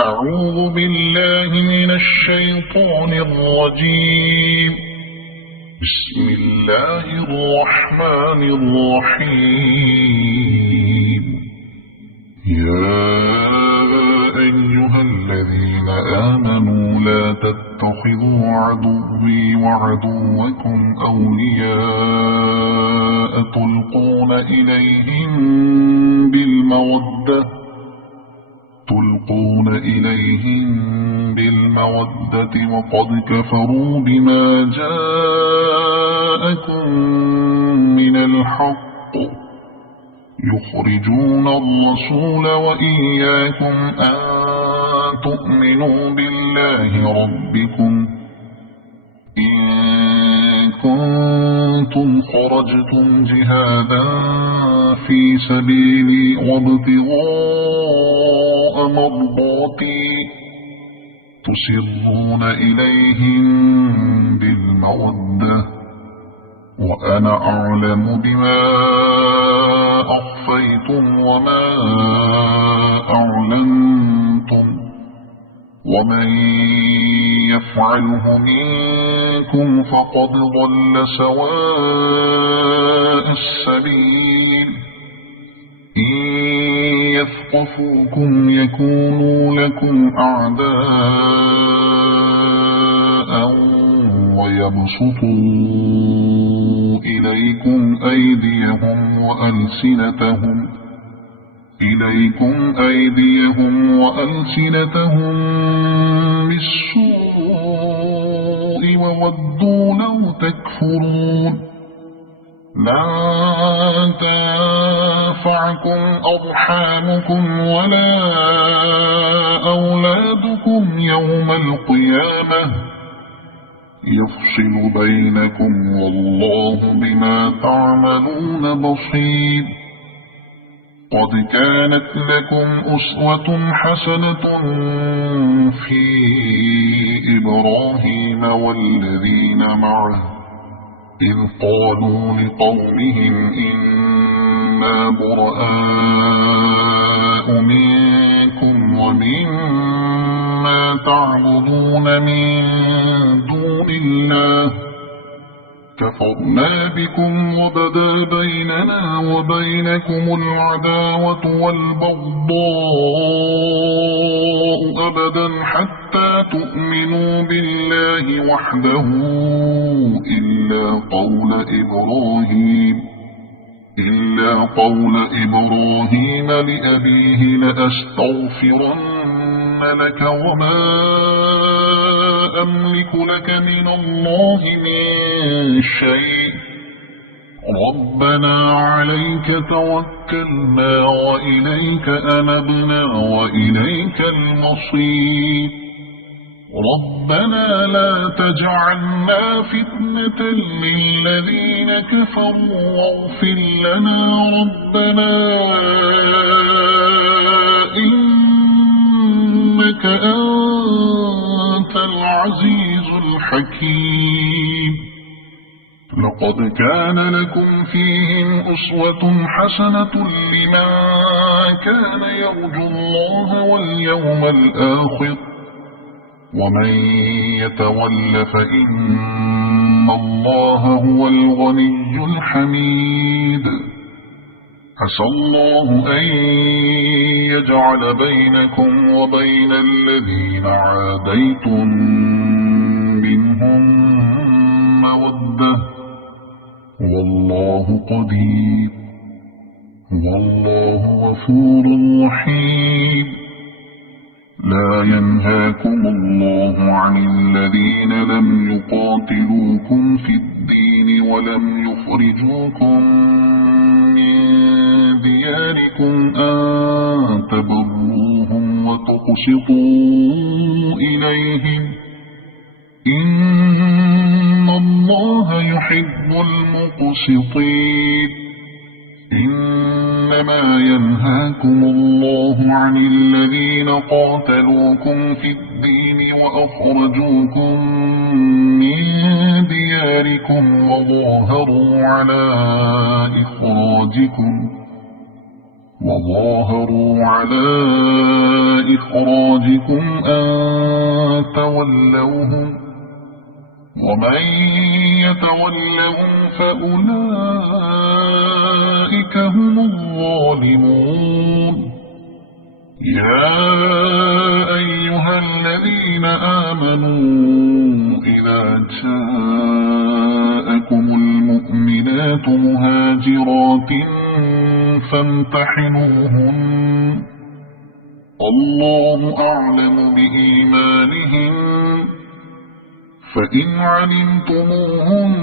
أعوذ بالله من الشيطان الرجيم. بسم الله الرحمن الرحيم. يا أيها الذين آمنوا لا تتخذوا عدوي وعدوكم أولياء تلقون إليهم بالمودة وقد كفروا بما جاءكم من الحق يخرجون الرسول وإياكم أن تؤمنوا بالله ربكم إن كنتم خرجتم جهادا في سبيلي وابتغاء مرضاتي تسرون إليهم بالمودة وأنا أعلم بما أخفيتم وما أعلنتم ومن يفعله منكم فقد ضل سواء السبيل. إن يثقفوكم يكونوا لكم أعداء ويبسطوا إليكم أيديهم وألسنتهم بالسوء وودوا لو تكفرون. لن تنفعكم أرحامكم ولا أولادكم يوم القيامة يفصل بينكم والله بما تعملون بصير. قد كانت لكم أسوة حسنة في إبراهيم والذين معه إذ قالوا لقومهم إنا براء منكم ومما تعبدون من دون الله كفرنا بكم وبدا بيننا وبينكم العداوة والبغضاء أبدا حتى تؤمنوا بالله وحده إلا قول إبراهيم لأبيه لأستغفرن لك وما أملك لك من الله من شيء ربنا عليك توكلنا وإليك أنبنا وإليك المصير. ربنا لا تجعلنا فتنة للذين كفروا واغفر لنا ربنا إنك أنت العزيز الحكيم. لقد كان لكم فيهم أسوة حسنة لمن كان يرجو الله واليوم الآخر ومن يتول فإن الله هو الغني الحميد. عسى الله أن يجعل بينكم وبين الذين عاديتم منهم مودة والله قدير والله غفور رحيم. لا ينهاكم الله عن الذين لم يقاتلوكم في الدين ولم يخرجوكم من دياركم أن تبروهم وتقسطوا إليهم إن الله يحب المقسطين. إنما ينهاكم الله عن الذين قاتلوكم في الدين وأخرجوكم من دياركم وظاهروا على إخراجكم وظاهروا على إخراجكم أن تولوهم ومن يتولهم فأولئك هم الظالمون يا أيها الذين آمنوا إذا جاءكم المؤمنات مهاجرات فامتحنوهن الله أعلم بإيمانهن فإن علمتموهن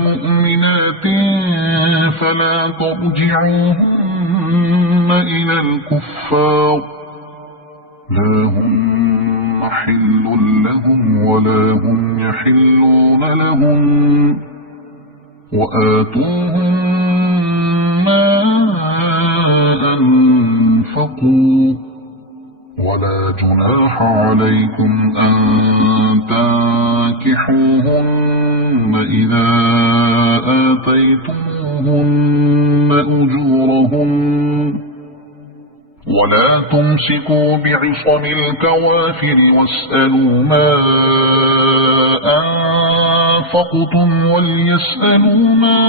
مؤمنات فلا ترجعوهن إلى الكفار لا هم حل لهم ولا هم يحلون لهم وآتوهم ما أنفقوا ولا جناح عليكم أن تنكحوهن إذا آتيتموهن أجورهن ولا تمسكوا بعصم الكوافر واسألوا ما أنفقتم وليسألوا ما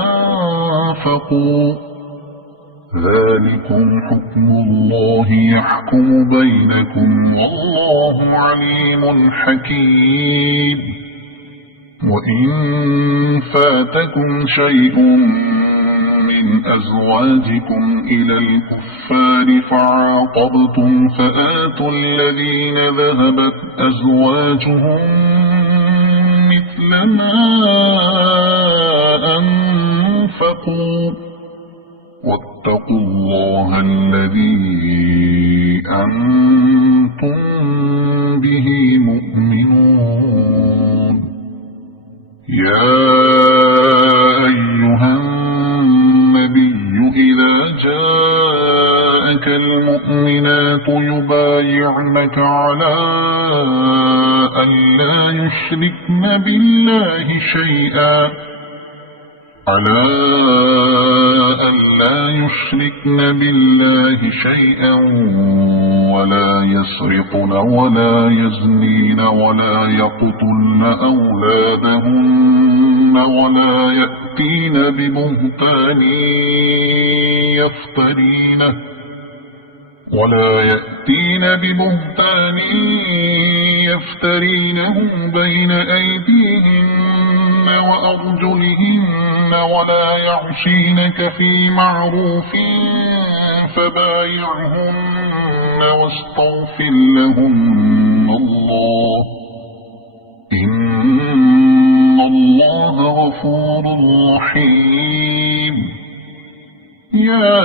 أنفقوا ذلكم حكم الله يحكم بينكم والله عليم حكيم وإن فاتكم شيء من أزواجكم إلى الكفار فعاقبتم فآتوا الذين ذهبت أزواجهم مثل ما أنفقوا واتقوا الله الذي أنتم به مؤمنون يا أيها النبي إذا جاءك المؤمنات يبايعنك على أن لا يشركن بالله شيئا ولا يسرقن ولا يزنين ولا يقتلن أولادهن ولا يأتين ببهتان يفترينه بين أيديهن وأرجلهن ولا يعصينك في معروف فبايعهن واستغفر لهن الله إن الله غفور رحيم يا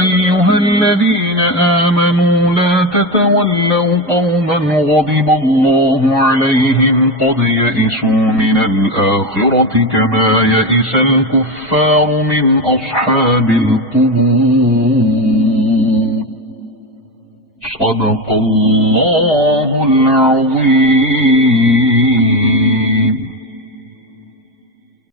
أيها الذين آمنوا لا تتولوا قوما غضب الله عليهم قد يئسوا من الآخرة كما يئس الكفار من أصحاب القبور صدق الله العظيم.